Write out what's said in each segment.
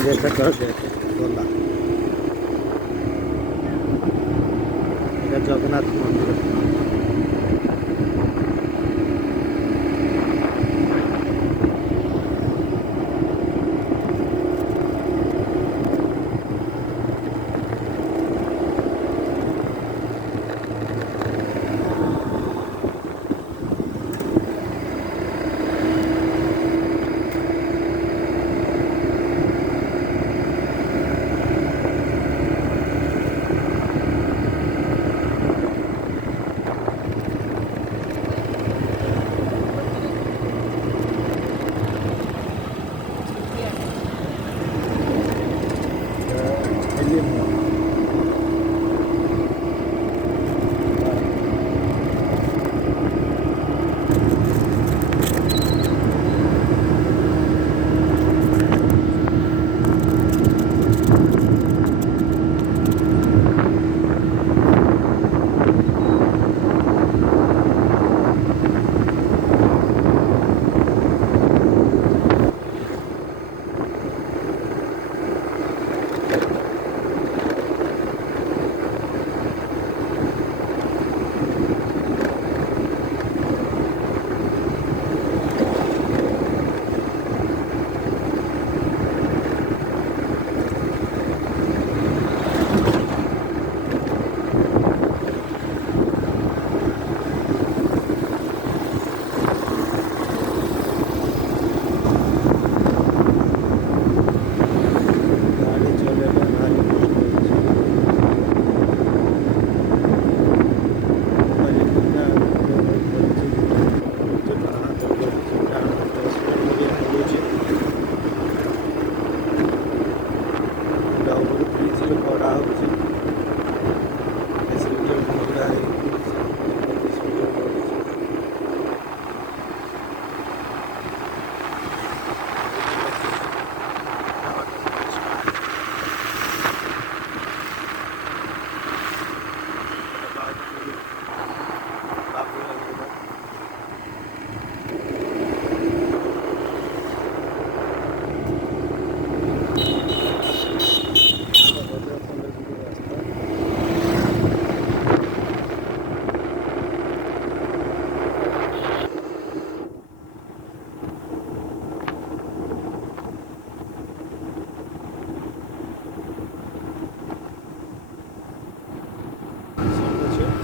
ରାଉଣ୍ଡିଆ କ୍ଷେତ୍ର ଗେଟ୍ ଗଲା। ଏଇଟା ଜଗନ୍ନାଥ ମନ୍ଦିର।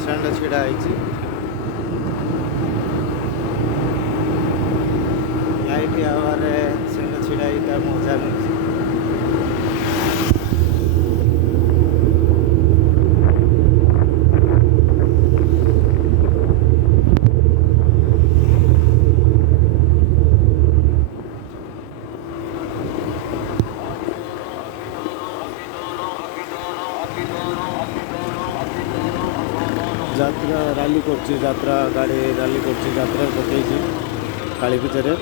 ଷଣ୍ଢ ଛିଡ଼ା ହେଇଛି। ଲାଇଟ୍ ହାୱାରେ ଷଣ୍ଢ ଛିଡ଼ା ହେଇ ତା ମଜା ନେଉଛି। ଯାତ୍ରା ରାଲି କରୁଛି, ଯାତ୍ରା ଗାଡ଼ି ରାଲି କରୁଛି, ଯାତ୍ରା ପକେଇଛି କାଳୀ ପୂଜାରେ।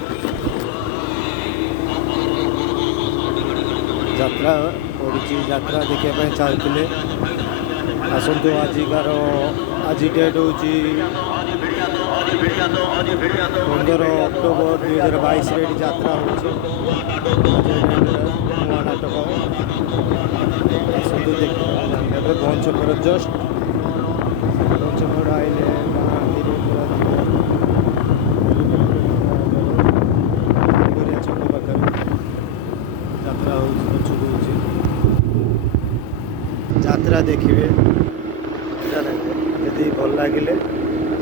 ଯାତ୍ରା ପଡ଼ିଛି, ଯାତ୍ରା ଦେଖିବା ପାଇଁ ଚାହୁଁଥିଲେ ଆସନ୍ତୁ। ଆଜି ଡେଟ୍ ହେଉଛି 15 ଅକ୍ଟୋବର 2022ରେ ଏଠି ଯାତ୍ରା ହେଉଛି। ନୂଆ ନାଟକ ଆସନ୍ତୁ ଦେଖିବା। ଏବେ ପହଞ୍ଚ ଜଷ୍ଟ ଆଇଲେ ଛକ ପାଖରେ ଯାତ୍ରା ହେଉଛି, ପଛକୁ ହେଉଛି। ଯାତ୍ରା ଦେଖିବେ, ଯଦି ଭଲ ଲାଗିଲେ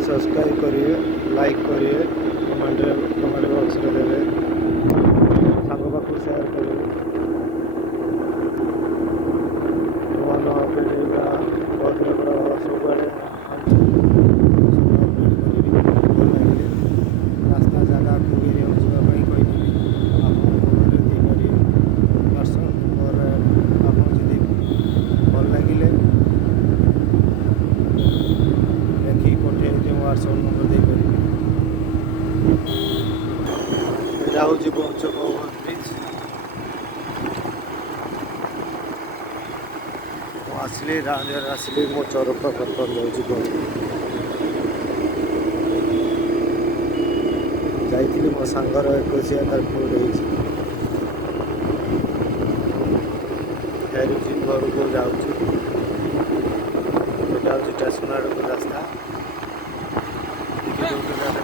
ସବସ୍କ୍ରାଇବ୍ କରିବେ, ଲାଇକ୍ କରିବେ, କମେଣ୍ଟ ବକ୍ସରେ ଦେବେ, ସାଙ୍ଗ ପାଖକୁ ସେୟାର କରିବେ। ନୂଆ ନୂଆ ପିଢ଼ି ବା ଭଦ୍ରକର ସବୁଆଡ଼େ ରାସ୍ତା ଜାଗାକୁ ଏରିଆକୁ ଯିବା ପାଇଁ କହିଦେବି। ଆପଣ କମେଣ୍ଟରେ ଦେଇପାରିବେ। ଦର୍ଶନ ପରେ ଆପଣ ଯଦି ଭଲ ଲାଗିଲେ ଲେଖିକି ପଠେଇବେ, ହ୍ୱାଟ୍ସଆପ୍ ନମ୍ବର ଦେଇପାରିବେ। ଏଇଟା ହେଉଛି ପଞ୍ଚକ ଓଭରବ୍ରିଜ୍। ମୁଁ ଆସିଲି ରାଉଣ୍ଡିଆରେ ଆସିଲି, ମୋ ଚରକା ବର୍ତ୍ତମାନ ଯାଉଛି ଘରକୁ। ଯାଇଥିଲି ମୋ ସାଙ୍ଗର 21 ତାର ପୁଅ ହେଇଛି। ବାହାରୁଛି ଘରକୁ ଯାଉଛି। ଏଇଟା ହେଉଛି ଷ୍ଟେସନ ଆଡ଼କୁ ରାସ୍ତା। ଦେଖିଦେଉଛୁ